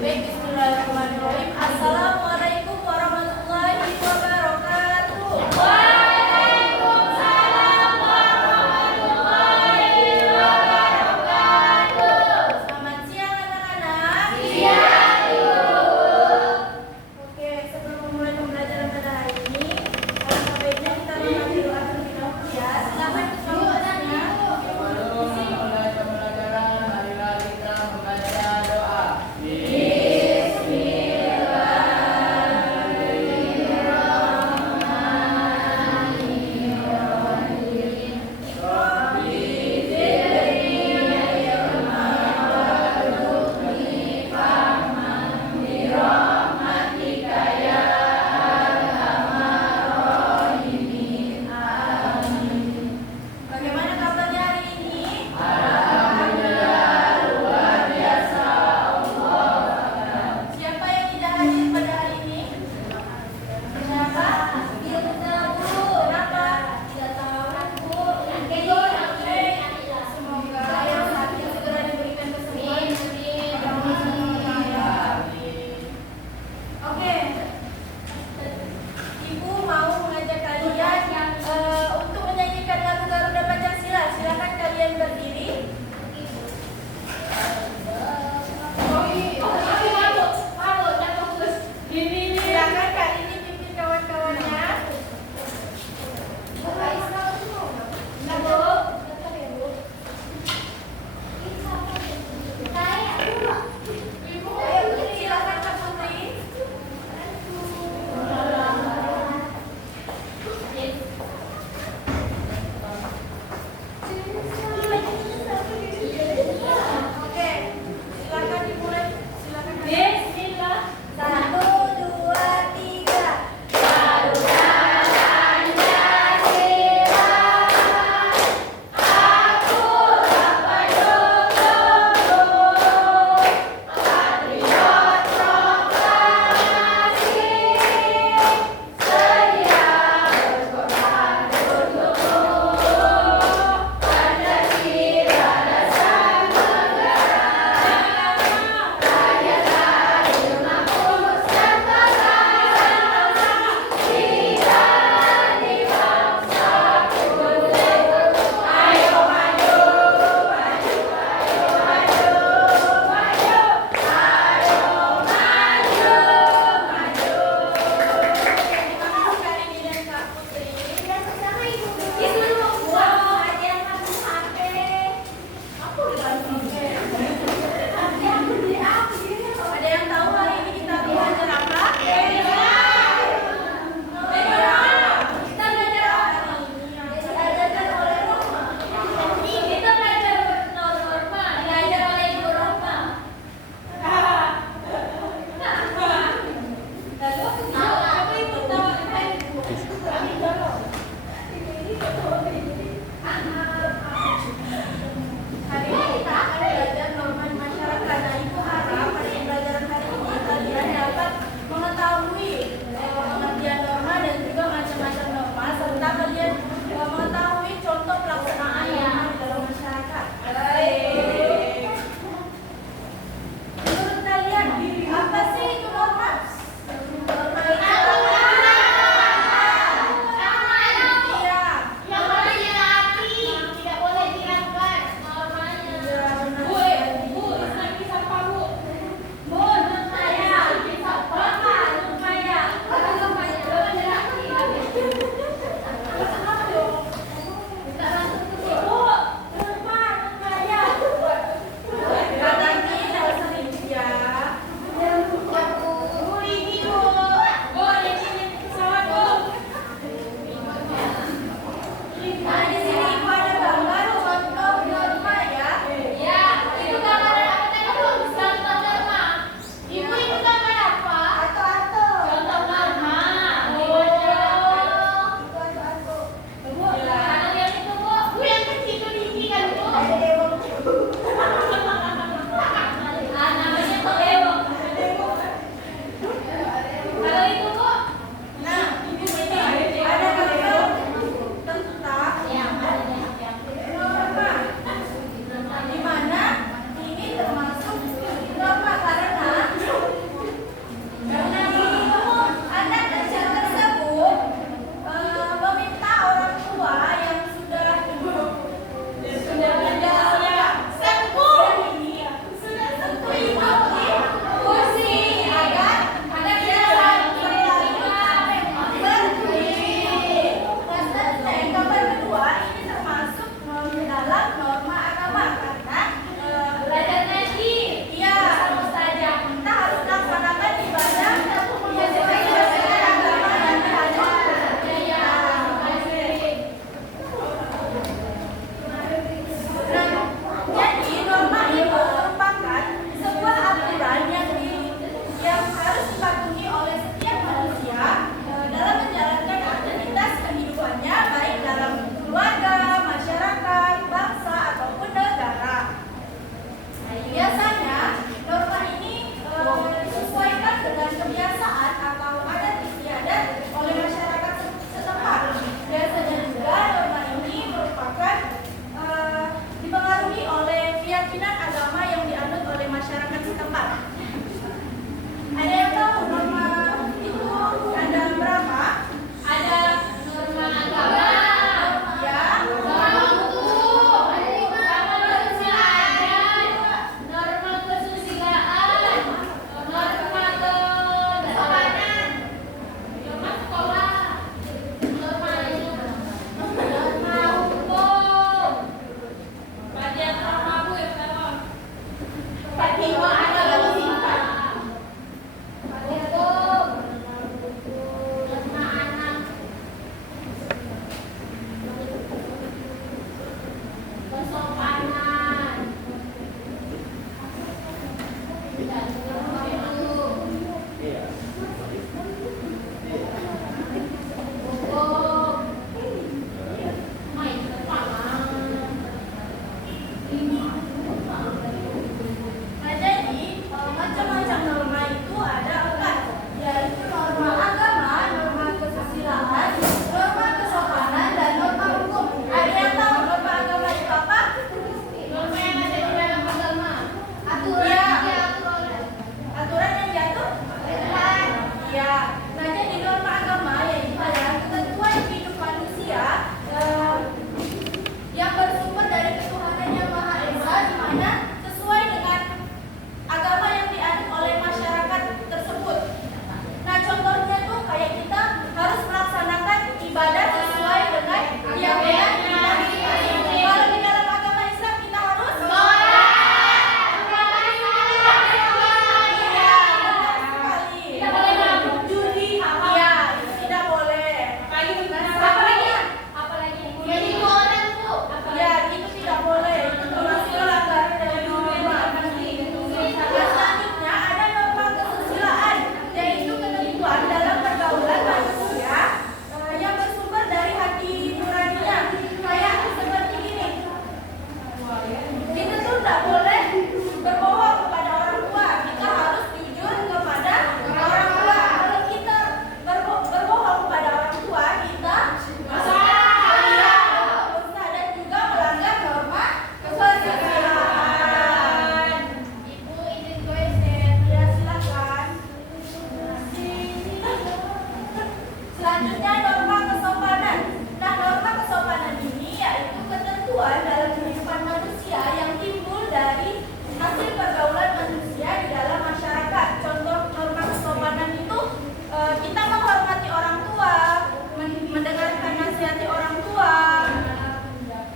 Baik, bismillahirrahmanirrahim. Assalamualaikum warahmatullahi wabarakatuh. Waalaikumsalam warahmatullahi wabarakatuh. Selamat siang anak-anak. Siang, Ibu. Oke, sebelum memulai pembelajaran pada hari ini, alangkah baiknya kita mengambil doa terlebih dahulu ya. Silakan kesempatannya. Sebelum mulai pembelajaran, marilah kita membaca doa. Nah, jadi macam-macam norma itu ada empat, yaitu norma agama, norma kesusilaan, norma kesopanan, dan norma hukum. Ada yang tahu norma agama itu apa? Norma yang ada di dalam agama. Aturan yang diatur? Ya. Nah, jadi norma agama yaitu adalah ketentuan hidup manusia yang bersumber dari ketuhanan yang Maha Esa, di mana sesuai dengan agama yang dianut oleh masyarakat tersebut. Nah, contohnya tuh kayak kita harus melaksanakan ibadah sesuai dengan keyakinan kita. Kalau di dalam agama Islam kita harus judi, ya itu tidak boleh. Ya itu tidak boleh. Itu termasuk pelanggaran dari norma. Nah, selanjutnya ada norma kesusilaan, yaitu ketentuan dalam pergaulan manusia yang bersumber dari hati nuraninya. Kayak seperti ini. Kita tuh tidak boleh berbohong kepada orang tua. Kita harus jujur kepada orang tua. Kalau kita berbohong kepada orang tua, kita dosa dan juga melanggar norma kesusilaan. Ibu izin goeser. Ya, silakan. Selanjutnya norma kesopanan. Nah, norma kesopanan ini yaitu ketentuan dalam kehidupan manusia yang timbul dari hasil pergaulan manusia di dalam masyarakat. Contoh norma kesopanan itu kita menghormati orang tua, mendengarkan nasihati orang tua,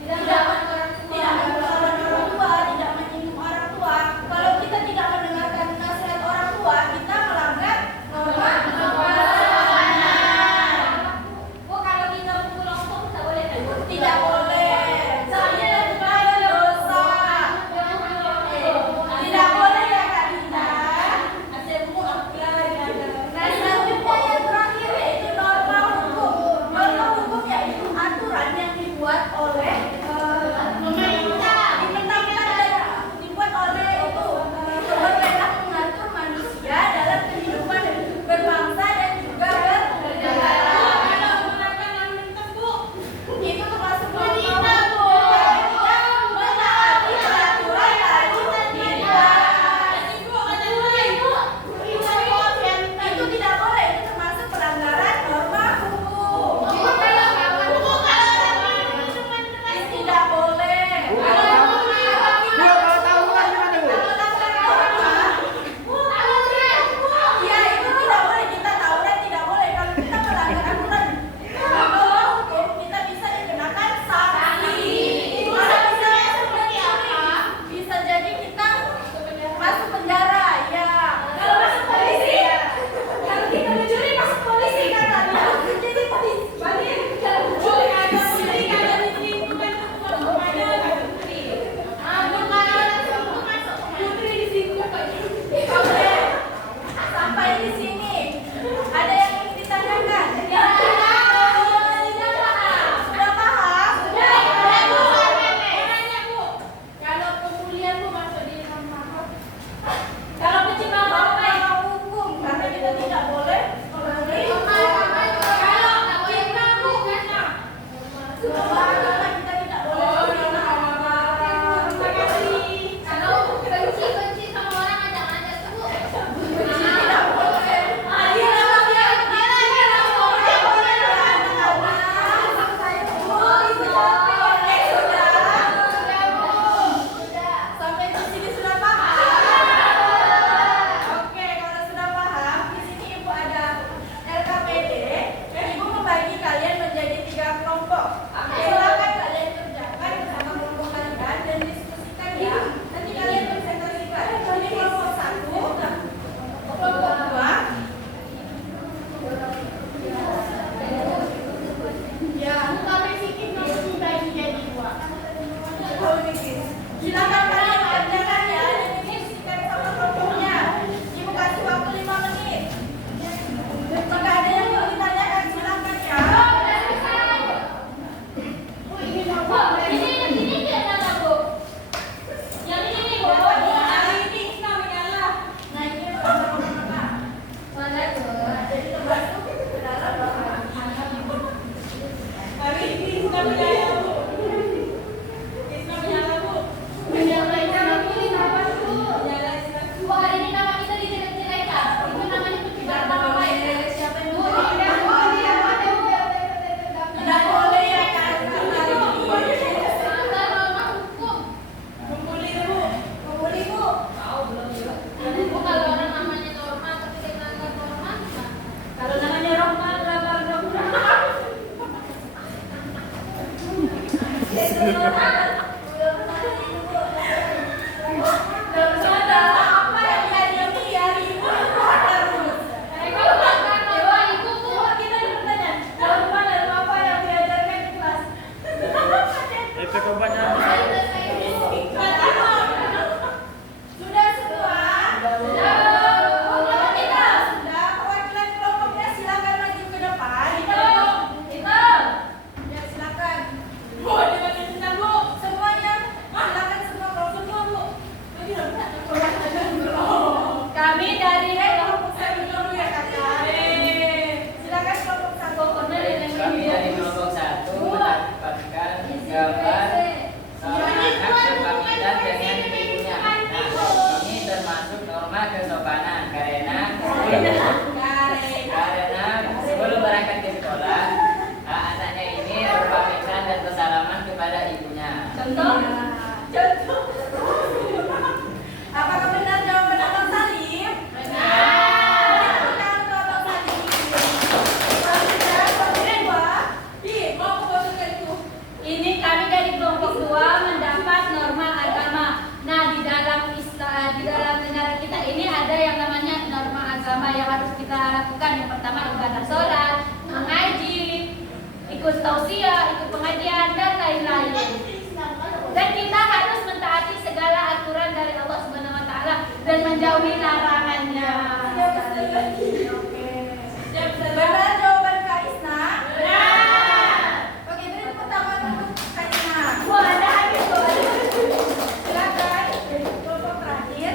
tidak mengelawan orang tua, tidak menyinggung orang tua. Kalau kita tidak mendengarkan nasihat orang tua, kita melanggar norma kesopanan. Bu, kalau kita pukul orang tua tidak boleh kan? Tidak boleh. Saya juga dosa. Tidak boleh ya Kak Dina. Nah, selanjutnya yang terakhir yaitu norma hukum. Norma hukum yaitu aturan yang dibuat oleh dibuat oleh itu pemerintah mengatur manusia dalam kehidupan berbangsa dan juga bernegara. Itu termasuk norma hukum. Kita mentaati peraturan lalu dibuat. Itu tidak boleh. Itu termasuk pelanggaran norma hukum. Tidak boleh. Ya, itu tidak boleh. Kita tawuran tidak boleh. Kalau kita melanggar aturan norma hukum, kita bisa dikenakan sanksi. Kalau misalnya seperti apa? Bisa jadi kita masuk penjara. Ya. Kalau masuk polisi, kalau kita mencuri masuk polisi kan tadi. Jadi polisi. Oke, sampai di sini. Ada yang ingin ditanyakan? Sudah paham? Kalau pemulihan Bu masuk di norma apa? Karena sebelum berangkat ke sekolah, anaknya ini berpamitan dan bersalaman kepada ibunya. Contoh? Apakah benar jawaban Abang Salim? Benar. Benar untuk Abang Salim. Kelompok kedua. Mau aku bacakan itu. Ini kami dari kelompok 2 mendapat norma agama. Nah, di dalam negara kita ini ada yang namanya norma agama yang harus kita lakukan. Yang pertama ibadah sholat, mengaji, ikut tausiah, ikut pengajian dan lain-lain. Dan kita harus mentaati segala aturan dari Allah Subhanahu wa taala dan menjauhi larangannya. Benar jawaban Kak Isna? Benar. Oke, beri tepuk tangan untuk Kak Isna. Wah, ada habis tuh. Silakan. Kelompok terakhir.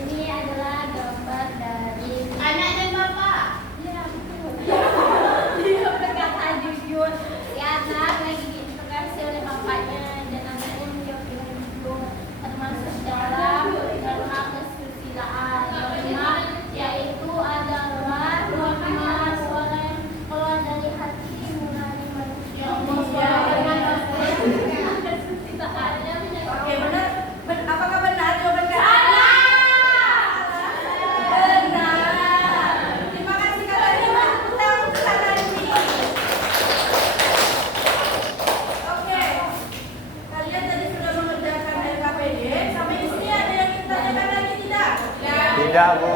Ini adalah gambar dari Anak dan bapak. ya, Dia berkata jujur. si anak lagi diinterogasi oleh bapaknya dan anaknya menjawab dengan jujur termasuk dalam norma kesusilaan norma yaitu adalah norma suara yang keluar dari hati nurani manusia. Kesusilaannya Oke, benar. Apakah benar jawaban Kak Isna? Benar. Terima kasih Kak Rani. Tepuk tangan untuk Kak Rani. Oke. Kalian tadi sudah mengerjakan LKPD. Sampai di sini ada yang ingin tanyakan lagi tidak? Tidak, Bu.